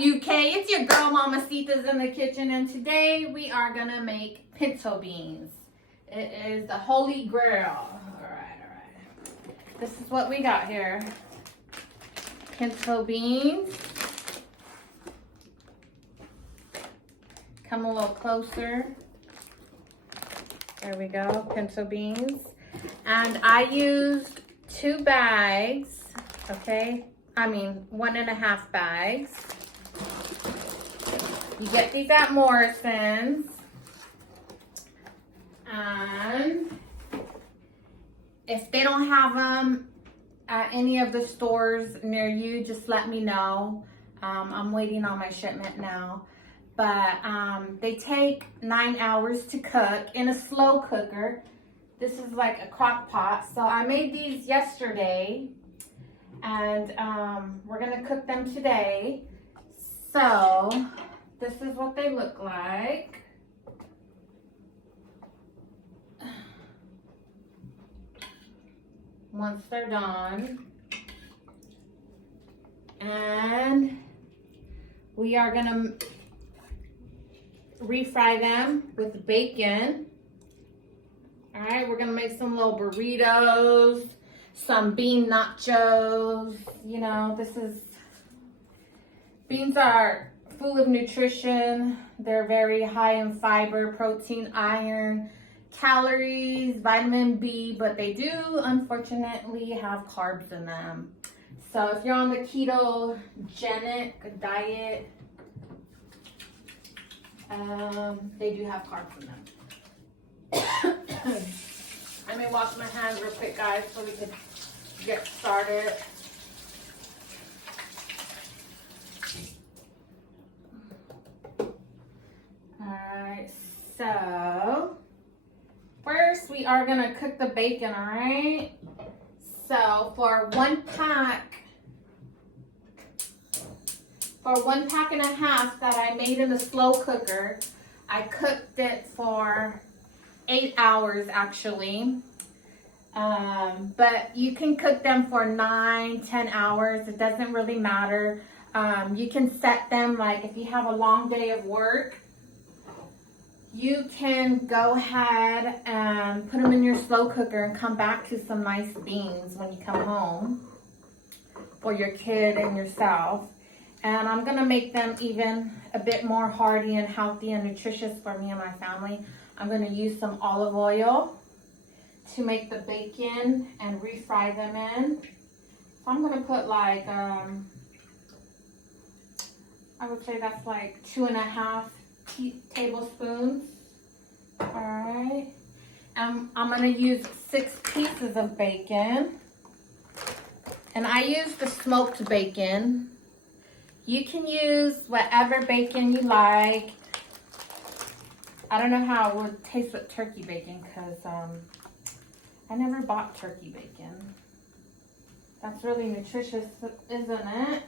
UK? It's your girl Mamacita's in the kitchen, and today we are gonna make pinto beans. It is the holy grail. All right. This is what we got here. Pinto beans. Come a little closer. There we go, pinto beans. And I used 2 bags, okay? I mean, 1.5 bags. You get these at Morrison's. And if they don't have them at any of the stores near you, just let me know. I'm waiting on my shipment now. But they take 9 hours to cook in a slow cooker. This is like a crock pot. So I made these yesterday. And we're gonna cook them today. So this is what they look like. Once they're done. And we are gonna refry them with bacon. All right, we're gonna make some little burritos, some bean nachos. You know, beans are full of nutrition. They're very high in fiber, protein, iron, calories, vitamin B, but they do unfortunately have carbs in them. So if you're on the ketogenic diet, they do have carbs in them. Let me wash my hands real quick, guys, so we can get started. Alright, so first we are gonna cook the bacon, alright? So for 1 pack, for 1.5 packs that I made in the slow cooker, I cooked it for 8 hours actually. But you can cook them for 9-10 hours. It doesn't really matter. You can set them, like if you have a long day of work, you can go ahead and put them in your slow cooker and come back to some nice beans when you come home for your kid and yourself. And I'm gonna make them even a bit more hearty and healthy and nutritious for me and my family. I'm gonna use some olive oil to make the bacon and refry them in. So I'm gonna put like, I would say that's like 2.5 tablespoons. All right. I'm gonna use 6 pieces of bacon. And I use the smoked bacon. You can use whatever bacon you like. I don't know how it would taste with turkey bacon because I never bought turkey bacon. That's really nutritious, isn't it?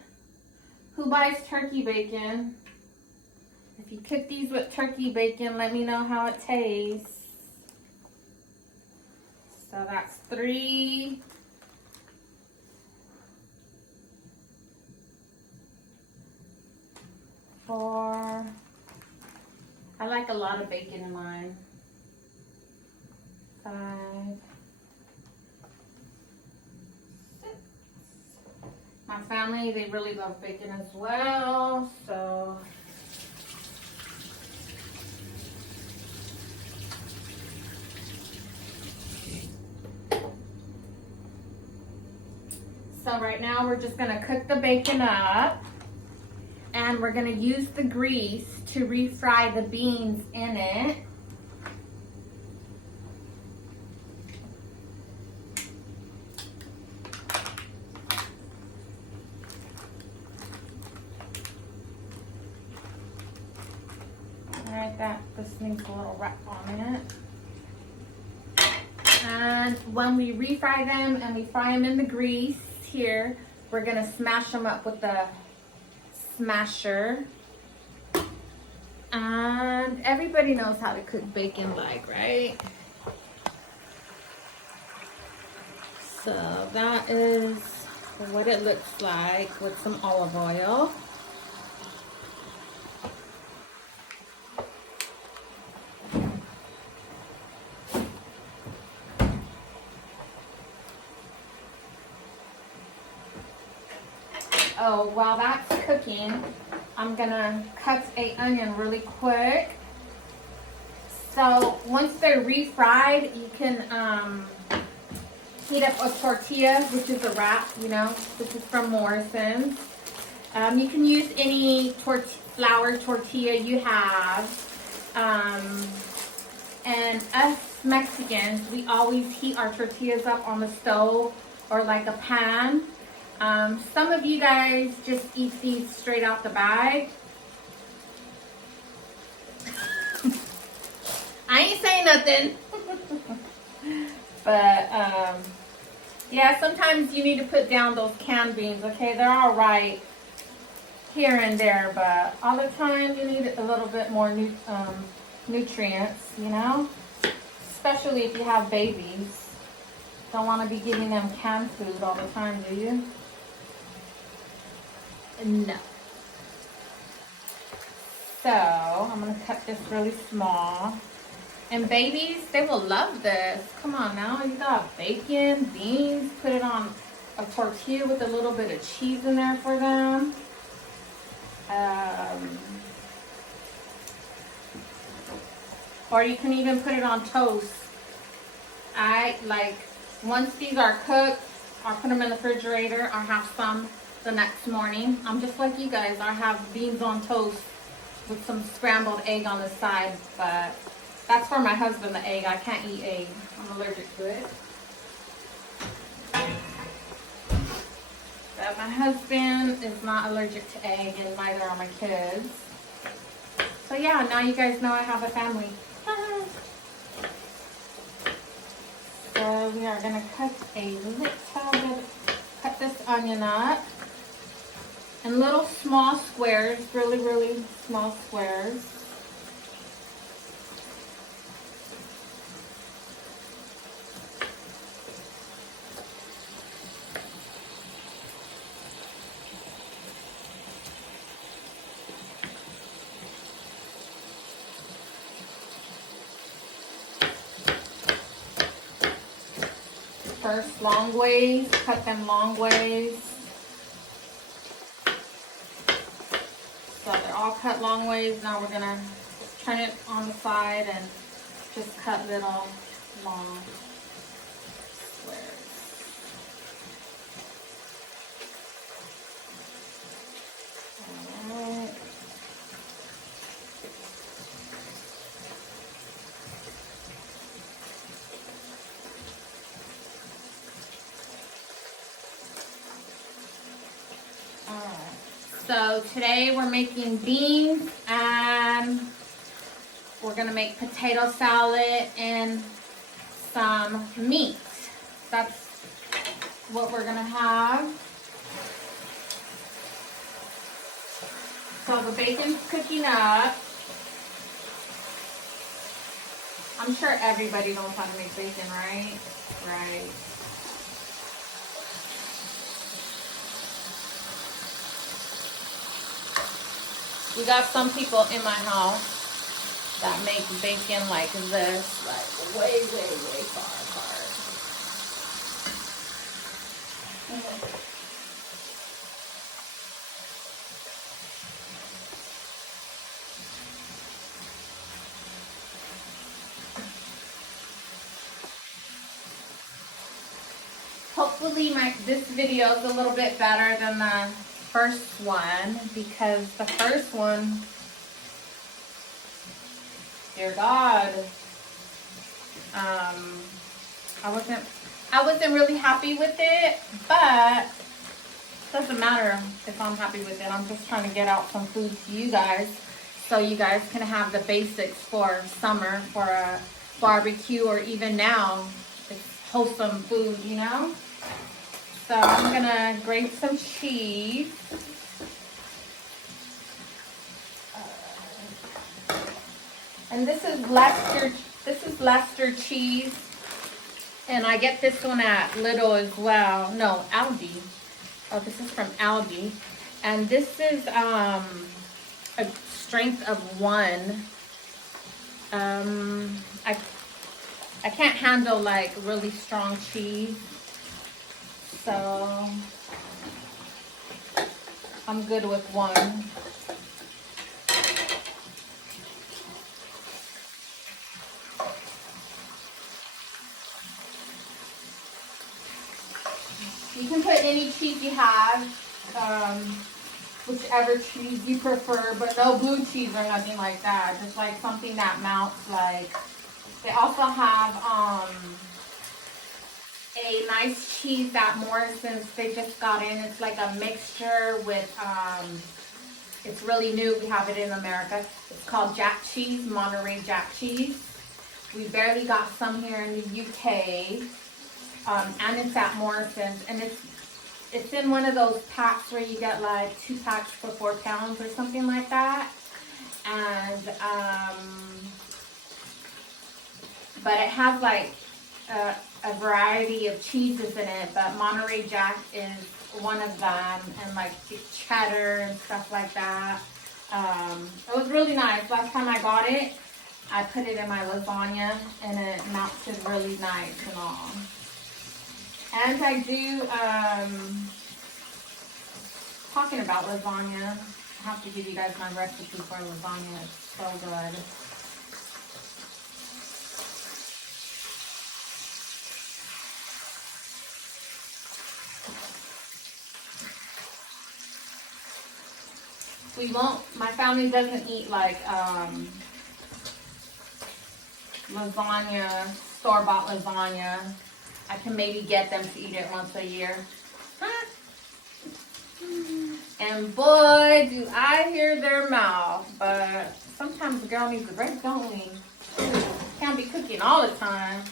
Who buys turkey bacon? If you cook these with turkey bacon, let me know how it tastes. So that's 3. 4. I like a lot of bacon in mine. 5. 6. My family, they really love bacon as well, so. So right now we're just gonna cook the bacon up. And we're gonna use the grease to refry the beans in it. All right, this needs a little wrap on it. And when we refry them and we fry them in the grease here, we're gonna smash them up with the smasher. And everybody knows how to cook bacon like, right? So that is what it looks like with some olive oil. Oh, while that's cooking, I'm gonna cut an onion really quick. So once they're refried, you can heat up a tortilla, which is a wrap, you know. This is from Morrison's. You can use any flour tortilla you have. And us Mexicans, we always heat our tortillas up on the stove or like a pan. Some of you guys just eat these straight out the bag. I ain't saying nothing. But, yeah, sometimes you need to put down those canned beans, okay? They're all right here and there, but all the time you need a little bit more nutrients, you know? Especially if you have babies. Don't want to be giving them canned food all the time, do you? No. So, I'm going to cut this really small. And babies, they will love this. Come on now, you got bacon, beans, put it on a tortilla with a little bit of cheese in there for them. Or you can even put it on toast. Once these are cooked, I'll put them in the refrigerator. I'll have some the next morning. I'm just like you guys. I have beans on toast with some scrambled egg on the side, but that's for my husband, the egg. I can't eat egg. I'm allergic to it. But my husband is not allergic to egg, and neither are my kids. So yeah, now you guys know I have a family. So we are going to cut this onion up in little small squares, really, really small squares. First long ways, cut them long ways. So they're all cut long ways. Now we're gonna turn it on the side and just cut little long squares. All right. So today we're making beans and we're gonna make potato salad and some meat. That's what we're gonna have. So the bacon's cooking up. I'm sure everybody knows how to make bacon, right? Right. We got some people in my house that make bacon like this, like way, way, way far apart. Hopefully this video is a little bit better than the first one, because the first one, dear God, I wasn't really happy with it, but it doesn't matter if I'm happy with it. I'm just trying to get out some food to you guys, so you guys can have the basics for summer, for a barbecue, or even now, it's wholesome food, you know? So I'm gonna grate some cheese. And this is Leicester cheese. And I get this one at Lidl as well. No, Aldi. Oh, this is from Aldi. And this is a strength of 1. I can't handle like really strong cheese. So I'm good with one. You can put any cheese you have, whichever cheese you prefer, but no blue cheese or nothing like that. Just like something that melts. Like they also have a nice cheese that Morrison's they just got in. It's like a mixture with it's really new. We have it in America. It's called Jack cheese, Monterey Jack cheese. We barely got some here in the UK. And it's at Morrison's, and it's in one of those packs where you get like 2 packs for £4 or something like that. And but it has like a variety of cheeses in it, but Monterey Jack is one of them, and like cheddar and stuff like that. It was really nice. Last time I got it, I put it in my lasagna, and it melted really nice and all. And I do, talking about lasagna, I have to give you guys my recipe for lasagna. It's so good. My family doesn't eat like lasagna, store-bought lasagna. I can maybe get them to eat it once a year. And boy, do I hear their mouth. But sometimes the girl needs a break, don't we? Can't be cooking all the time.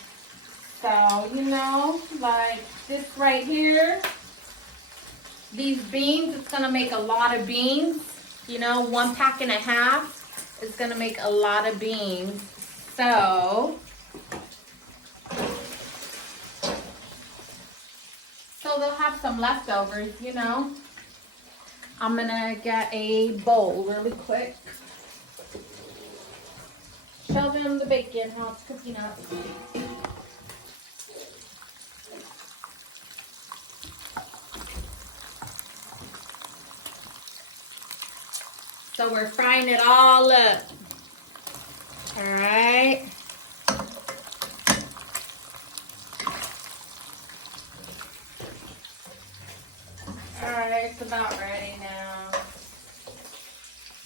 So, you know, like this right here, these beans, it's going to make a lot of beans. You know, 1.5 packs is going to make a lot of beans. So they'll have some leftovers, you know. I'm going to get a bowl really quick. Show them the bacon, how it's cooking up. So we're frying it all up. All right. All right, it's about ready now.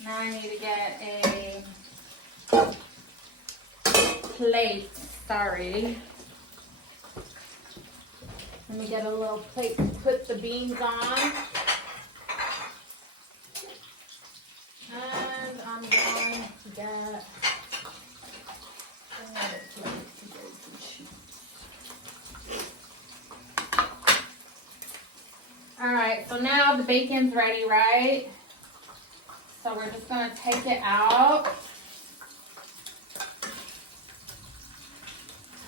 Now I need to get a plate. Sorry. Let me get a little plate to put the beans on. And I'm going to get another plate to go to cheese. Alright, so now the bacon's ready, right? So we're just going to take it out.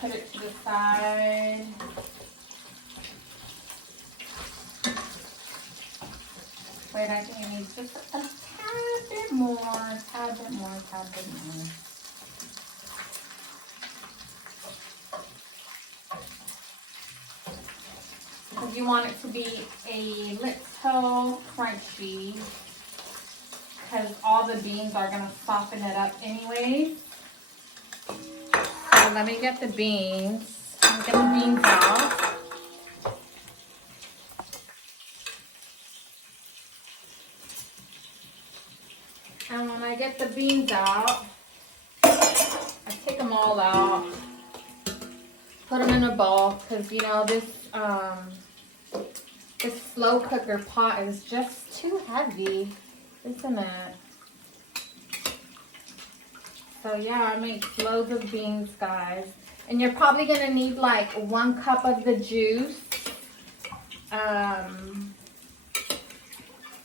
Put it to the side. Wait, I think it needs just a tad bit more, tad bit more. Because you want it to be a little crunchy, because all the beans are going to soften it up anyway. So let me get the beans. Let me get the beans out. And when I get the beans out, I take them all out, put them in a bowl, because you know this slow cooker pot is just too heavy, isn't it? So yeah, I make loads of beans, guys, and you're probably gonna need like 1 cup of the juice.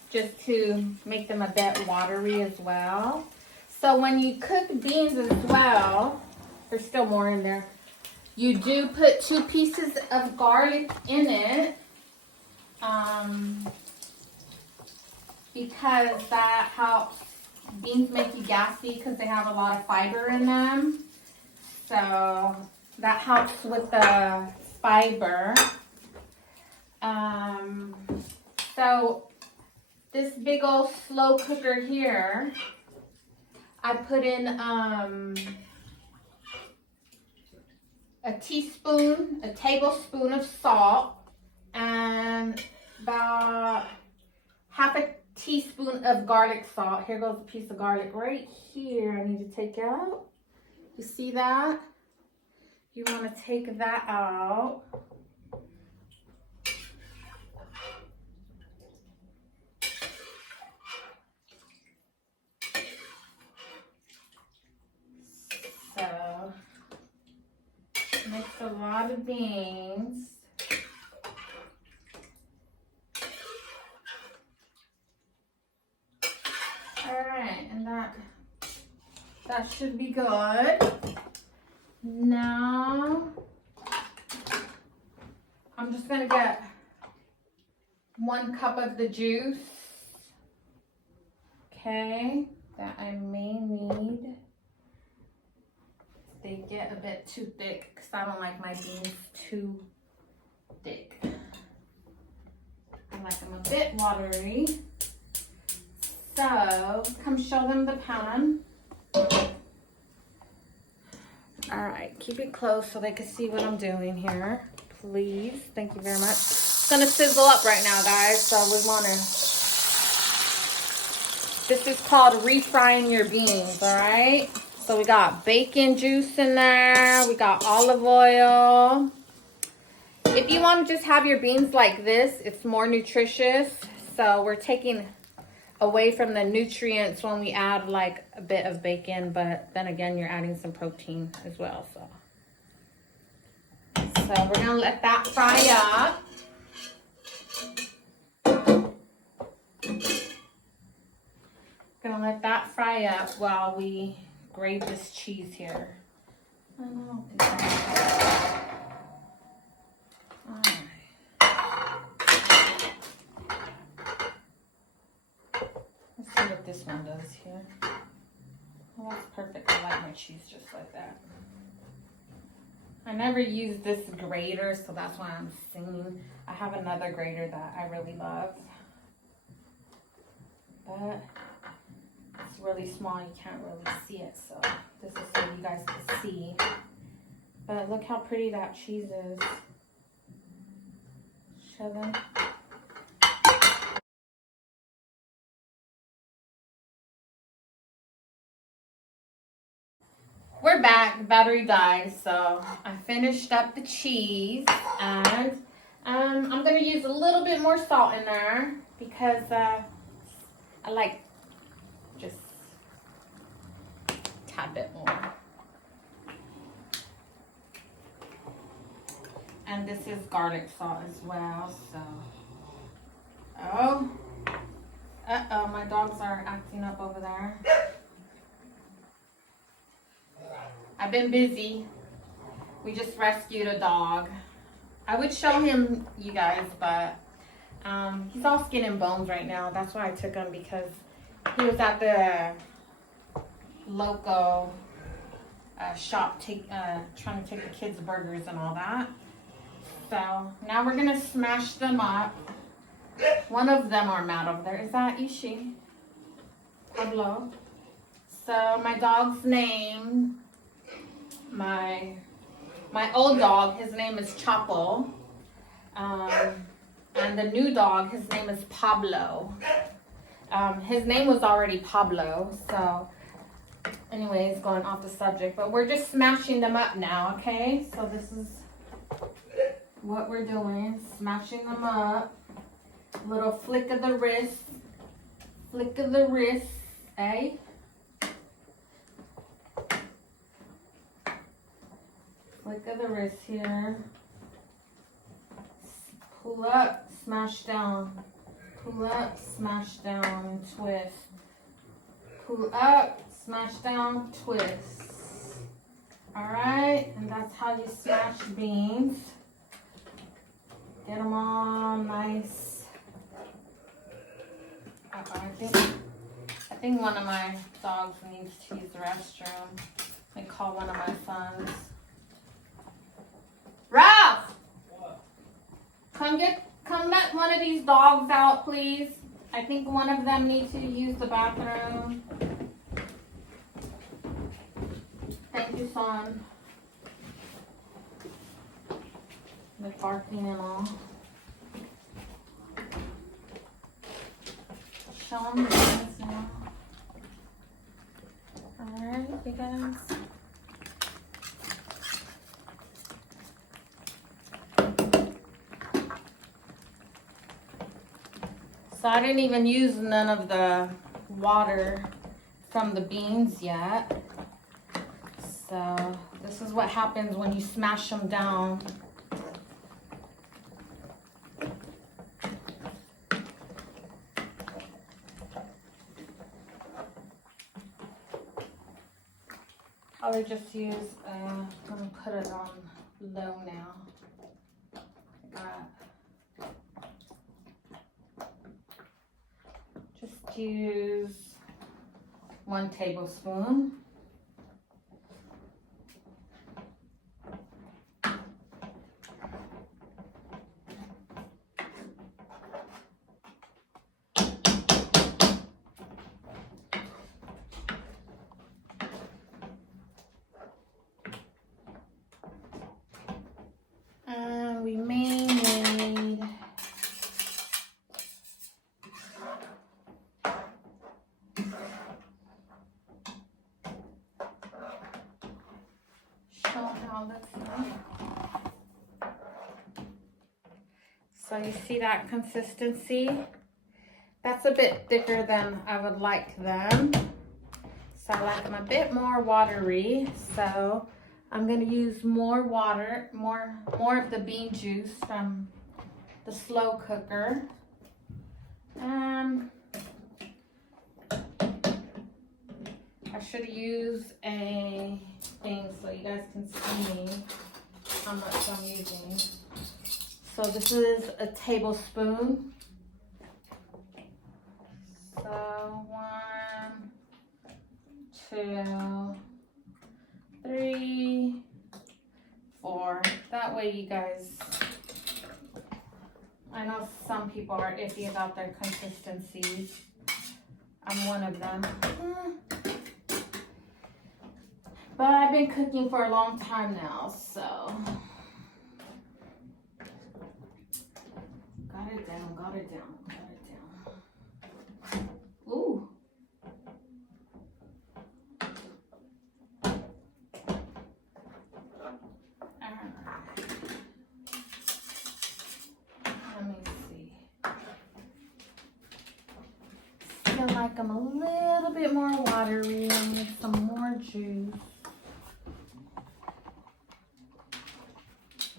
Just to make them a bit watery as well. So when you cook beans as well, there's still more in there. You do put 2 pieces of garlic in it, because that helps. Beans make you gassy because they have a lot of fiber in them. So that helps with the fiber. So this big old slow cooker here, I put in a tablespoon of salt, and about half a teaspoon of garlic salt. Here goes a piece of garlic right here. I need to take out. You see that? You want to take that out. So, mix a lot of beans. Alright, and that should be good. Now, I'm just gonna get 1 cup of the juice, okay, that I may need. They get a bit too thick because I don't like my beans too thick. I like them a bit watery. So, come show them the pan. Alright, keep it close so they can see what I'm doing here. Please. Thank you very much. It's going to sizzle up right now, guys. So we want to... This is called refrying your beans, alright? So we got bacon juice in there. We got olive oil. If you want to just have your beans like this, it's more nutritious. So we're taking away from the nutrients when we add like a bit of bacon, but then again, you're adding some protein as well. So we're gonna let that fry up. Gonna let that fry up while we grate this cheese here. I don't think so. All right. Let's see what this one does here. Well, that's perfect. I like my cheese just like that. I never use this grater, so that's why I'm singing. I have another grater that I really love. But it's really small. You can't really see it, so this is so you guys can see. But look how pretty that cheese is. Show them. We're back. The battery died, so I finished up the cheese, and I'm gonna use a little bit more salt in there because I like just a tad bit more. And this is garlic salt as well. So, my dogs are acting up over there. I've been busy. We just rescued a dog. I would show him, you guys, but he's all skin and bones right now. That's why I took him, because he was at the local shop trying to take the kids burgers and all that. So now we're gonna smash them up. One of them are mad over there. Is that Ishi? Pablo. So my dog's name, my old dog, his name is Chapo. And the new dog, his name is Pablo. His name was already Pablo, so anyways, going off the subject, but we're just smashing them up now, okay? So this is what we're doing, smashing them up. Little flick of the wrist, eh? Flick of the wrist here. Pull up, smash down. Pull up, smash down, and twist. Pull up, smash down, twist. Alright, and that's how you smash beans. Get them all nice. I think one of my dogs needs to use the restroom. I call one of my sons. Ralph! What? Come let one of these dogs out, please. I think one of them needs to use the bathroom. Thank you, son. They're barking and all. Show them the guys now. Alright, you guys. So I didn't even use none of the water from the beans yet. So this is what happens when you smash them down. I would just use, I'm gonna put it on low now. Just use 1 tablespoon. We may need show how it looks like. So you see that consistency? That's a bit thicker than I would like them. So I like them a bit more watery. So I'm gonna use more water, more of the bean juice from the slow cooker. I should use a thing so you guys can see how much I'm using. So this is a tablespoon. So 1, 2, 3, 4. That way you guys, I know some people are iffy about their consistencies. I'm one of them. But I've been cooking for a long time now, so. Got it down, got it down, got it down. Ooh. Let me see. Feel like I'm a little bit more watery. I need some more juice.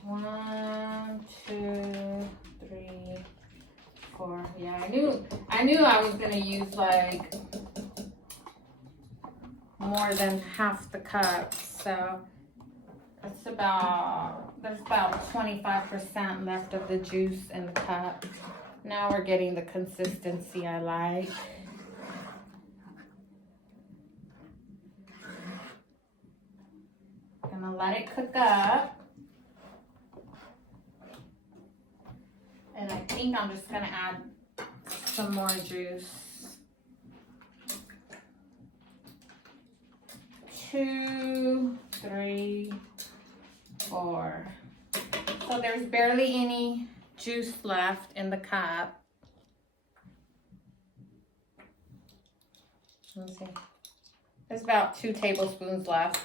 1, 2, 3, 4. Yeah, I knew I was gonna use like more than half the cup. So it's there's about 25% left of the juice in the cup. Now we're getting the consistency I like. Gonna let it cook up. And I think I'm just gonna add some more juice. 2, 3, 4. So there's barely any juice left in the cup. Let me see. There's about 2 tablespoons left.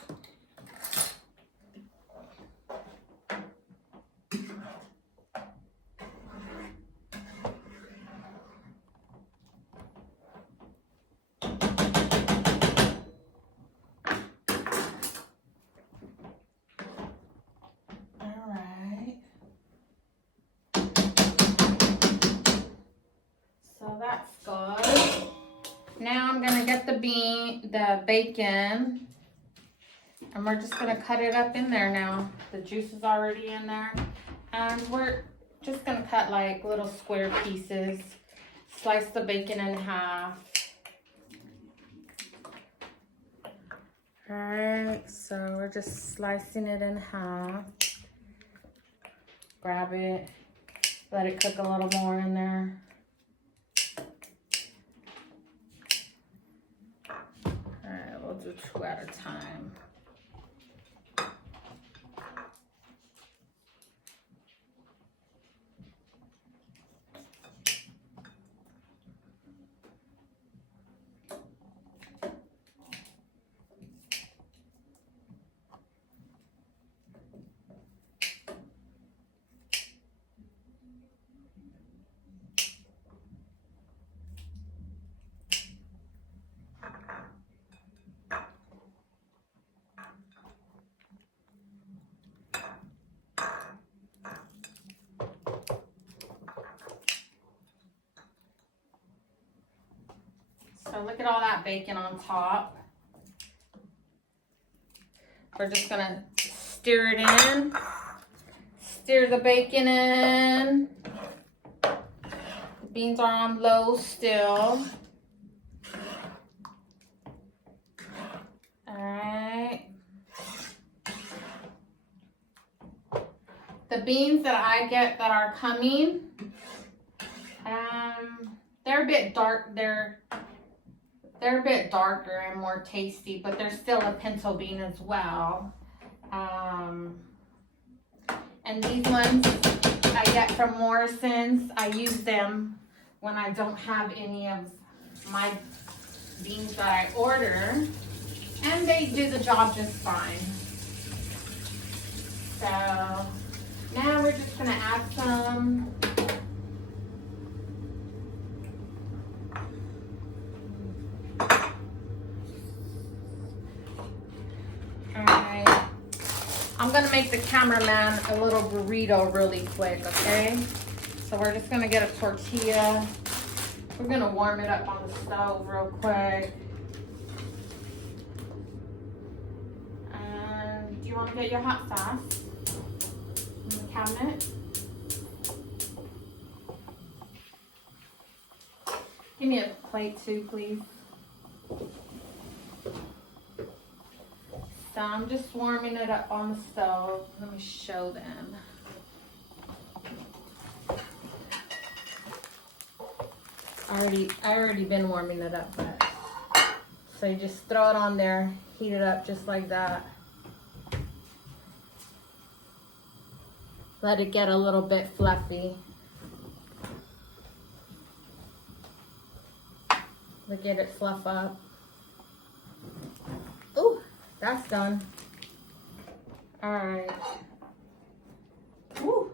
That's good. Now I'm gonna get the bacon, and we're just gonna cut it up in there now. The juice is already in there, and we're just gonna cut like little square pieces. Slice the bacon in half. Alright, so we're just slicing it in half. Grab it, let it cook a little more in there. 2 at a time. So look at all that bacon on top. We're just gonna stir it in. Stir the bacon in. The beans are on low still. Alright. The beans that I get that are coming, they're a bit dark. They're a bit darker and more tasty, but they're still a pinto bean as well. And these ones I get from Morrison's. I use them when I don't have any of my beans that I order, and they do the job just fine. So now we're just gonna add some I'm gonna make the cameraman a little burrito really quick, okay? So we're just gonna get a tortilla. We're gonna warm it up on the stove real quick. And do you wanna get your hot sauce in the cabinet? Give me a plate too, please. So I'm just warming it up on the stove. Let me show them. I already been warming it up, but so you just throw it on there, heat it up just like that. Let it get a little bit fluffy. To get it fluff up. Ooh. That's done. All right. Woo.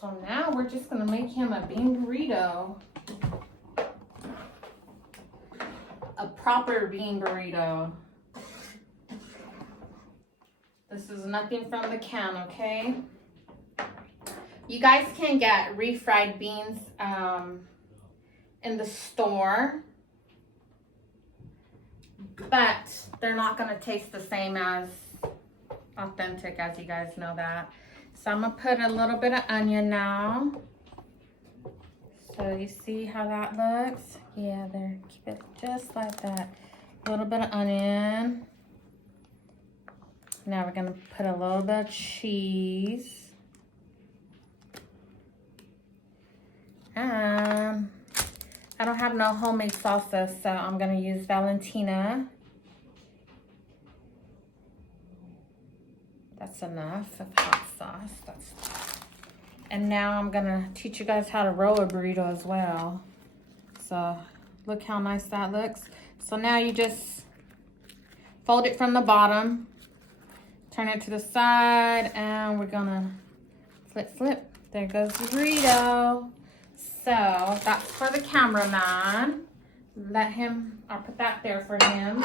So now we're just gonna make him a bean burrito. A proper bean burrito. This is nothing from the can, okay? You guys can get refried beans in the store, but they're not gonna taste the same as authentic, as you guys know that. So I'm gonna put a little bit of onion now. So you see how that looks? Yeah, there, keep it just like that. A little bit of onion. Now we're gonna put a little bit of cheese. I don't have no homemade salsa, so I'm gonna use Valentina. That's enough of hot sauce. And now I'm gonna teach you guys how to roll a burrito as well. So look how nice that looks. So now you just fold it from the bottom, turn it to the side, and we're gonna flip. There goes the burrito. So that's for the cameraman. I'll put that there for him.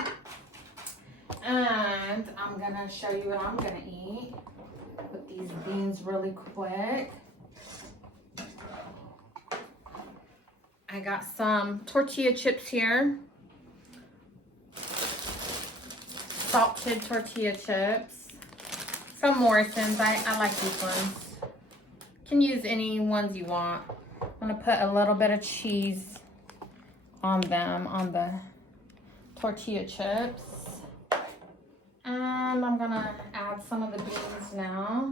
And I'm gonna show you what I'm gonna eat with these beans really quick. I got some tortilla chips here. Salted tortilla chips from Morrison's. I like these ones. You can use any ones you want. I'm gonna put a little bit of cheese on them, on the tortilla chips. And I'm gonna add some of the beans now.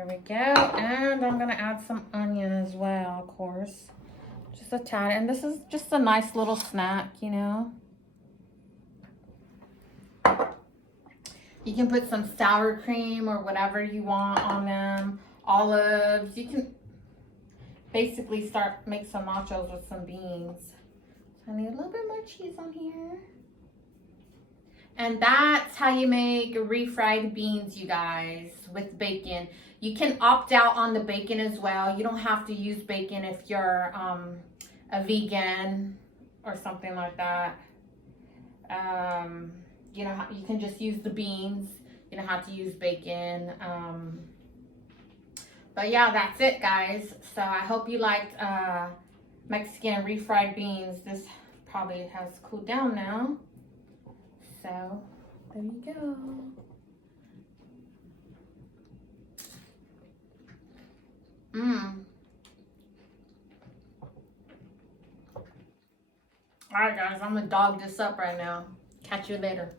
There we go. And I'm gonna add some onion as well, of course. Just a tad. And this is just a nice little snack, you know. You can put some sour cream or whatever you want on them. Olives. You can basically make some nachos with some beans. I need a little bit more cheese on here. And that's how you make refried beans, you guys, with bacon. You can opt out on the bacon as well. You don't have to use bacon if you're a vegan or something like that. You know, you can just use the beans. You don't have to use bacon. But yeah, that's it, guys. So I hope you liked Mexican refried beans. This probably has cooled down now. So there you go. All right, guys, I'm gonna dog this up right now. Catch you later.